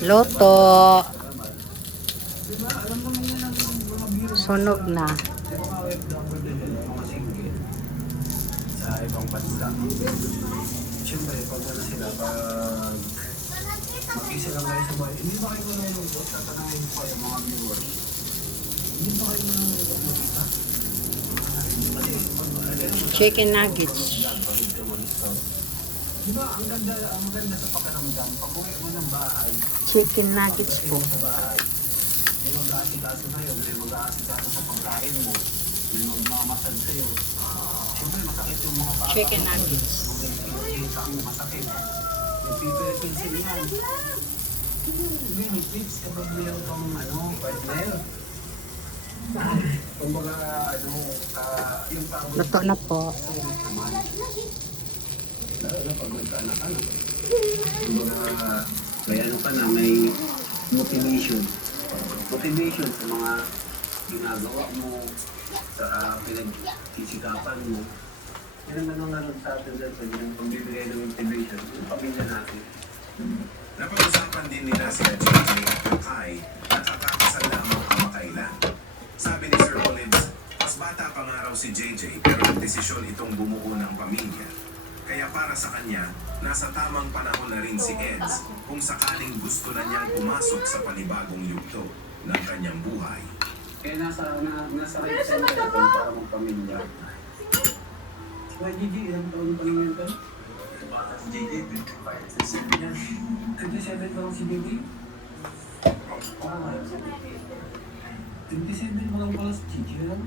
Loto. Sunog na. Sa ibang bansa. Siyempre, pag ano sila, pag mag-isa lang kayo sa bahay, hindi ba kayo manunod? Tatanayin ko yung mga viewers. Hindi ba kayo manunod makita? Kasi, Chicken nuggets. di ba, ang ganda sa pakiramdam. Pag uwi mo ng bahay, Chicken nuggets po. sa bahay, may mag-aasikaso sa'yo, may mag-aasikaso sa pagkain mo, may magmamasad sa'yo. Siyempre, masakit yung mga paa. Chicken nuggets. Kita ang masakit. Nagpipil-pinsil yan. Hindi, may tips kapag meron kang partner. Kumbaga, yung tawag Luto na po. lalo na pag magkaanak-anak. Kumbaga, kaya ano ka na, may motivation. Motivation sa mga ginagawa mo, sa pinagsisikapan mo. Yan ang nangangalap sa atin dahil sa yung pagbibigay ng motivation, yung pamilya natin. Napag-usapan din nila sila JJ at Kai at kakakasal lamang kamakailan. Sabi ni Sir Olives, mas bata pa nga raw si JJ pero nagdesisyon itong bumuo ng pamilya. Kaya para sa kanya, nasa tamang panahon na rin si Eds kung sakaling gusto na niyang pumasok sa panibagong yugto ng kanyang buhay. Kaya nasa right time ka para magpamilya. Why, Gigi, ilang taon pa naman ito? Bata si Gigi, 25 yan. 27 pa lang si Gigi? Oo nga. 27 pa lang pala si Gigi, ano?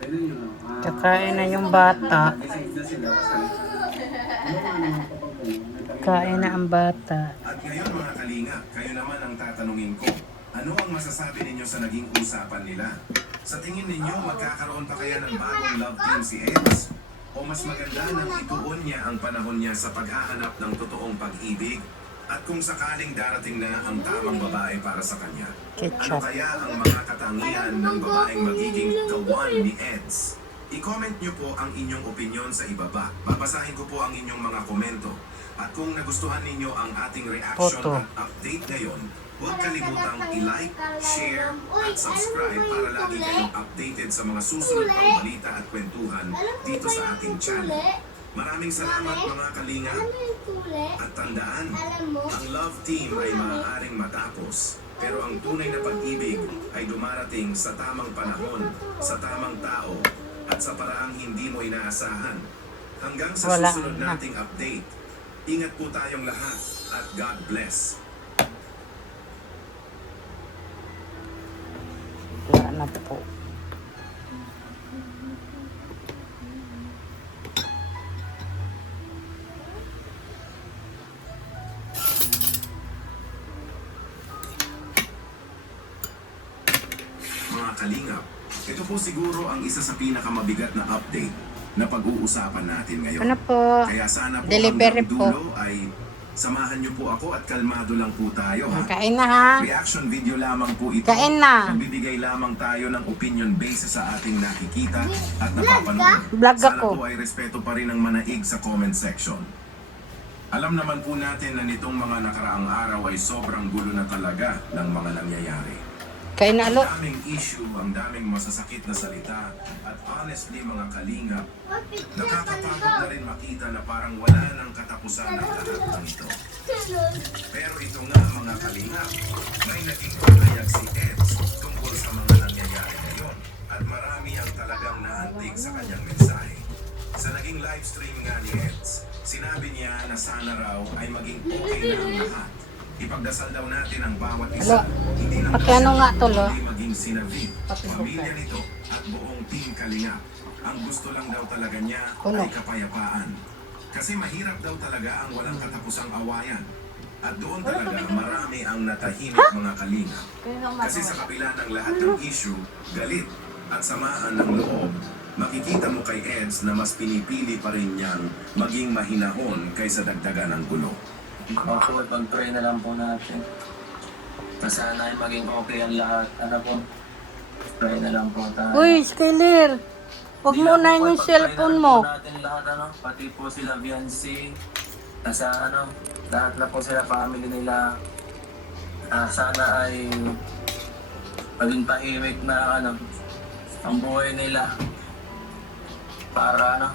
Tignan nyo, Kakain na yung bata. gising na sila kasi. Kain na ang bata. At ngayon mga kalinga, kayo naman ang tatanungin ko. Ano ang masasabi ninyo sa naging usapan nila? Sa tingin ninyo, magkakaroon pa kaya ng bagong love team si Eds? O mas maganda nang ituon niya ang panahon niya sa paghahanap ng totoong pag-ibig? At kung sakaling darating na ang tamang babae para sa kanya, ano Ketchup. kaya ang mga katangian ng babaeng magiging the one ni Eds? I-comment nyo po ang inyong opinion sa ibaba. Babasahin ko po ang inyong mga komento. At kung nagustuhan ninyo ang ating reaction Photo. at update ngayon, huwag kalimutang i-like, share, at subscribe para lagi kayong updated sa mga susunod pang balita at kwentuhan dito sa ating channel. Maraming salamat mga kalinga. At tandaan, ang love team ay maaaring matapos. Pero ang tunay na pag-ibig ay dumarating sa tamang panahon, sa tamang tao, at sa paraang hindi mo inaasahan. Hanggang sa Wala susunod na. nating update, ingat po tayong lahat at God bless. Wala na po. Mga kalingap, ito po siguro ang isa sa pinakamabigat na update na pag-uusapan natin ngayon. Ano po? Kaya sana po Delivery hanggang po. dulo ay samahan niyo po ako at kalmado lang po tayo ha. Kain na ha. Reaction video lamang po ito. Kain na. Magbibigay lamang tayo ng opinion based sa ating nakikita at napapanood. Vlog Sana ako. po ay respeto pa rin ang manaig sa comment section. Alam naman po natin na nitong mga nakaraang araw ay sobrang gulo na talaga ng mga nangyayari. Kain na alo. Ang daming issue, ang daming masasakit na salita, at honestly mga kalingap, nakakapagod na rin makita na parang wala nang katapusan ang lahat ng ito. Pero ito nga mga kalingap, may naging pahayag si Eds tungkol sa mga nangyayari ngayon, at marami ang talagang naantig sa kanyang mensahe. Sa naging live stream nga ni Eds, sinabi niya na sana raw ay maging okay na ang lahat. Ipagdasal daw natin ang bawat isa, hindi lang Pakiano nga to, lo? kundi maging sina Vic, pamilya nito at buong team Kalingap. Ang gusto lang daw talaga niya Ano? ay kapayapaan. Kasi mahirap daw talaga ang walang katapusang awayan. At doon talaga marami ang natahimik mga Kalingap. Kasi sa kabila ng lahat ng issue, galit at samaan ng loob, makikita mo kay Eds na mas pinipili pa rin niyang maging mahinahon kaysa dagdagan ng gulo. Opo, pag-pray na lang po natin. Na sana ay maging okay ang lahat. Ano po? Pray na lang po tayo. Uy, Skyler. Huwag mo na yung cellphone mo. Natin lahat, ano, pati po sila Viancy. Nasa ano, lahat na po sila, family nila. Sana ay maging tahimik na ang buhay nila. Para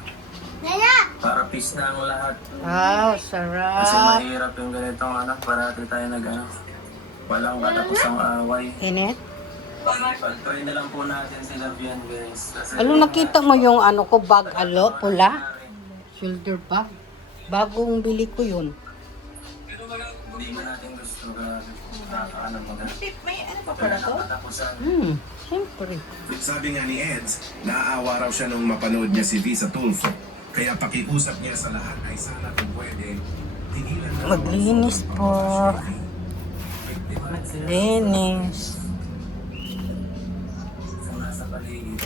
para peace na ang lahat. Wow, Kasi sarap. mahirap yung ganitong parati tayo walang katapusang away. Init? Pag-pray na lang po natin sila yan, guys. Kasi Alo, nakita mo yung ano ko, bag, alo, pula? Shoulder bag. Bagong bili ko yun. Hindi mo natin gusto May ano pa pala to? katapusan. Siyempre. Sabi nga ni Eds, naaawa raw siya nung mapanood niya si Visa Tulfo. Kaya pakiusap niya sa lahat ay sana kung pwede, tigilan na Maglinis po. Maglinis. Kung nasa paligid.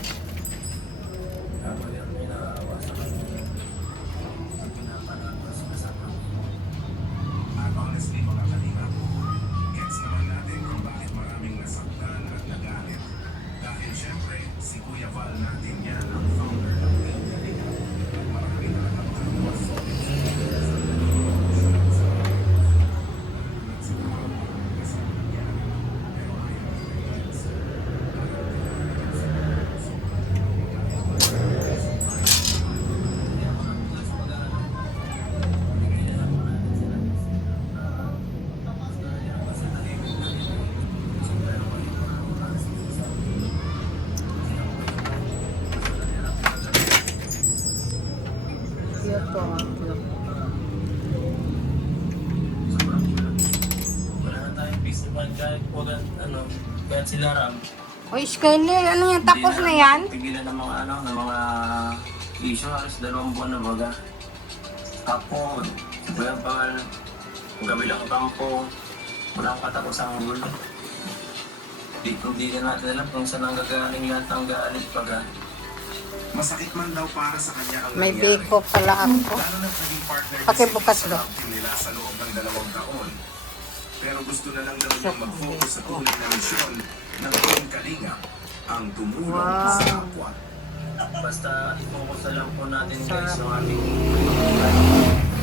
Kapag yan may naawa sa kanya. Ang pinapanapas kasama. At honestly mga kalinga, gets naman natin kung bakit maraming nasaktan at nagalit. Dahil syempre, si Kuya Val natin yan ang founder ng Team Kalinga. At marami na nakapagawa sa Wala na tayong peace naman kahit kahit sila Ram. Oy, Skyler, ano yan? Tapos na yan? Tigilan ng mga ng mga issue, halos 2 buwan na baga. Ako, si Kuya Val, kabilang kampo, walang katapusang gulo. Hindi ka natin alam kung saan ang gagaling lahat ng galit baga. masakit man daw para sa kanya ang May nangyari. biko pala ako. Lalo na naging partner niya Pakibukas sa lo. team nila sa loob ng 2 taon. Pero gusto na lang daw niyang mag-focus sa tunay na misyon ng Team Kalinga, ang tumulong sa kapwa. Basta i-focus na lang po natin guys yung ating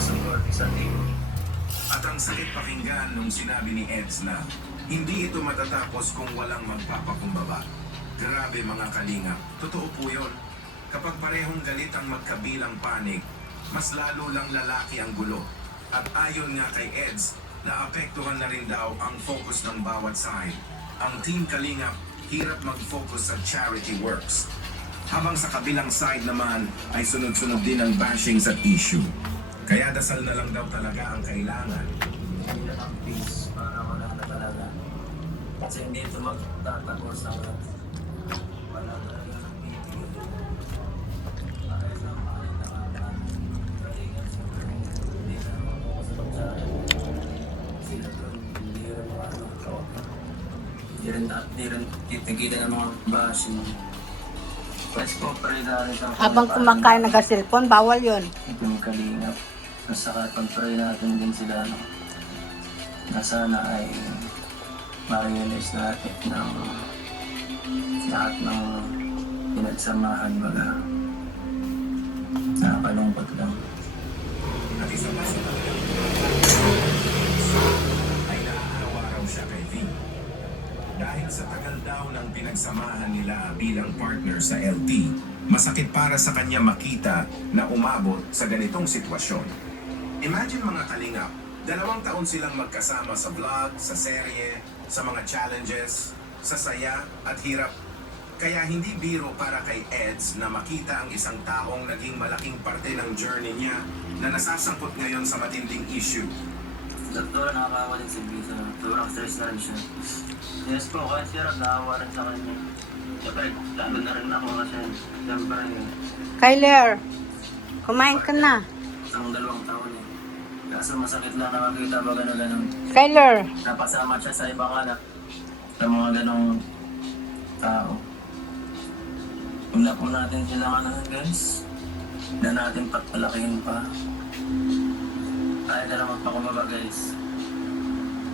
support sa team. At ang sakit pakinggan nung sinabi ni Eds na hindi ito matatapos kung walang magpapakumbaba. Grabe mga Kalinga, totoo po yun. Kapag parehong galit ang magkabilang panig, mas lalo lang lalaki ang gulo. At ayon nga kay Eds, naapektuhan na rin daw ang focus ng bawat side. Ang Team Kalinga hirap mag-focus sa charity works. Habang sa kabilang side naman ay sunod-sunod din ang bashings at issue. Kaya dasal na lang daw talaga ang kailangan. Hindi na lang peace para wala na talaga. Kasi hindi ito magtatapos ng wala talaga ng bibigyan. Para sa mga kalingan siyempre, hindi na mag-focus lang sa sila doon. Hindi rin mga Hindi rin titigilan ng mga bashing. Pwes po, pray na rin sa Habang kumakain nag-cellphone, bawal yun. Itong kalingap. At saka pag-pray natin din sila na sana ay ma-realize natin ng lahat ng pinagsamahan baga. Nakakalungkot lang. At isa pa sa talagang ay naaawa raw siya kay V. Dahil sa tagal daw ng pinagsamahan nila bilang partner sa LT, masakit para sa kanya makita na umabot sa ganitong sitwasyon. Imagine mga Kalingap, 2 taon silang magkasama sa vlog, sa serye, sa mga challenges, sa saya at hirap. Kaya hindi biro para kay Eds na makita ang isang taong naging malaking parte ng journey niya na nasasangkot ngayon sa matinding issue. Doktora, nakakawa din si Visa. Sobrang stress na rin siya. Yes po, kaya siya nakawa rin sa kanya. Siyempre, lalo na rin ako kasi siyempre Skyler, kumain ka na. isang 2 taon eh. Kaso masakit lang nakakita ba gano'n. Skyler, Napasama siya sa ibang anak. Sa mga ganong tao. Wala po natin silang guys. Na natin pagpalakihin pa. Kaya na lang magpakumaba guys.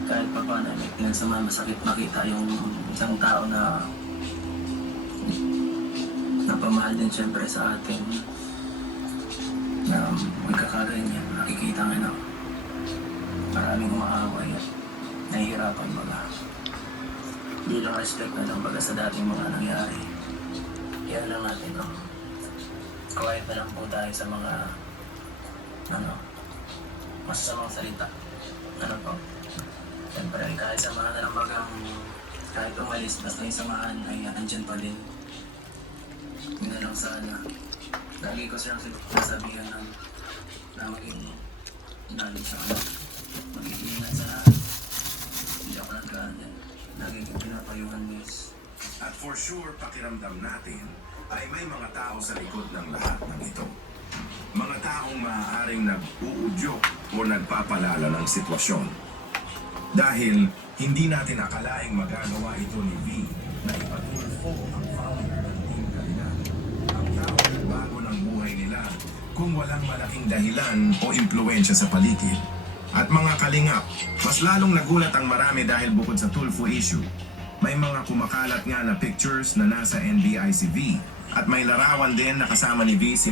Kahit pa paano may pinagsama, masakit makita yung isang tao na napamahal din siyempre sa atin. Na magkakaroon niya, nakikita nga na Maraming umaaway at nahihirapan baga. Hindi lang respect na lang baga sa dating mga nangyari. Kaya lang natin, no? Quiet na lang po tayo sa mga, masasamang salita. Po? Siyempre, kahit samahan na lang bagang, kahit umalis, basta yung samahan ay andyan pa din. Yun na lang sana. Lagi ko siyang sinasabihan na maging dali sa maging ingat sa lahat. Hindi ako nagkaanyan. Lagi ko pinapayuhan, guys. At for sure, pakiramdam natin ay may mga tao sa likod ng lahat ng ito. Mga taong maaaring nag-uudyok o nagpapalala ng sitwasyon. Dahil hindi natin akalaing magagawa ito ni V na ipatulfo ang founder ng Team Kalinga. Ang tao nagbago ng buhay nila kung walang malaking dahilan o impluensya sa paligid. At mga kalingap, mas lalong nagulat ang marami dahil bukod sa Tulfo issue, may mga kumakalat nga na pictures na nasa NBI si V at may larawan din na kasama ni V si